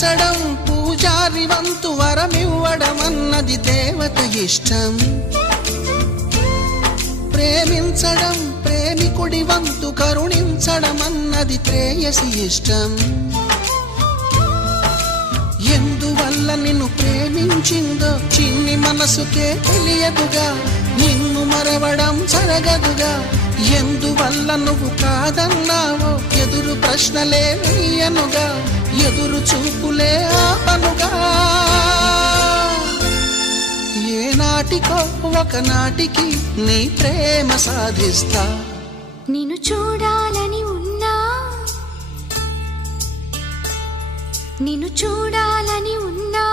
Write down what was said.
పూజించడం పూజారి వంతు వరమివ్వడం అన్నది దేవత ఇష్టం. ప్రేమించడం ప్రేమికుడి వంతు కరుణించడం అన్నది ప్రేయసి ఇష్టం. ఎందువల్ల నిన్ను ప్రేమించిందో చిన్ని మనసుకే తెలియదుగా, నిన్ను మరవడం జరగదుగా. ఎందువల్ల నువ్వు కాదన్నావో ఎదురు ప్రశ్నలే వేయనుగా, ఎదురు చూపులే ఆపనుగా. ఏనాటికో ఒకనాటికి నీ ప్రేమ సాధిస్తా. నిన్ను చూడాలని ఉన్నా, నిన్ను చూడాలని ఉన్నా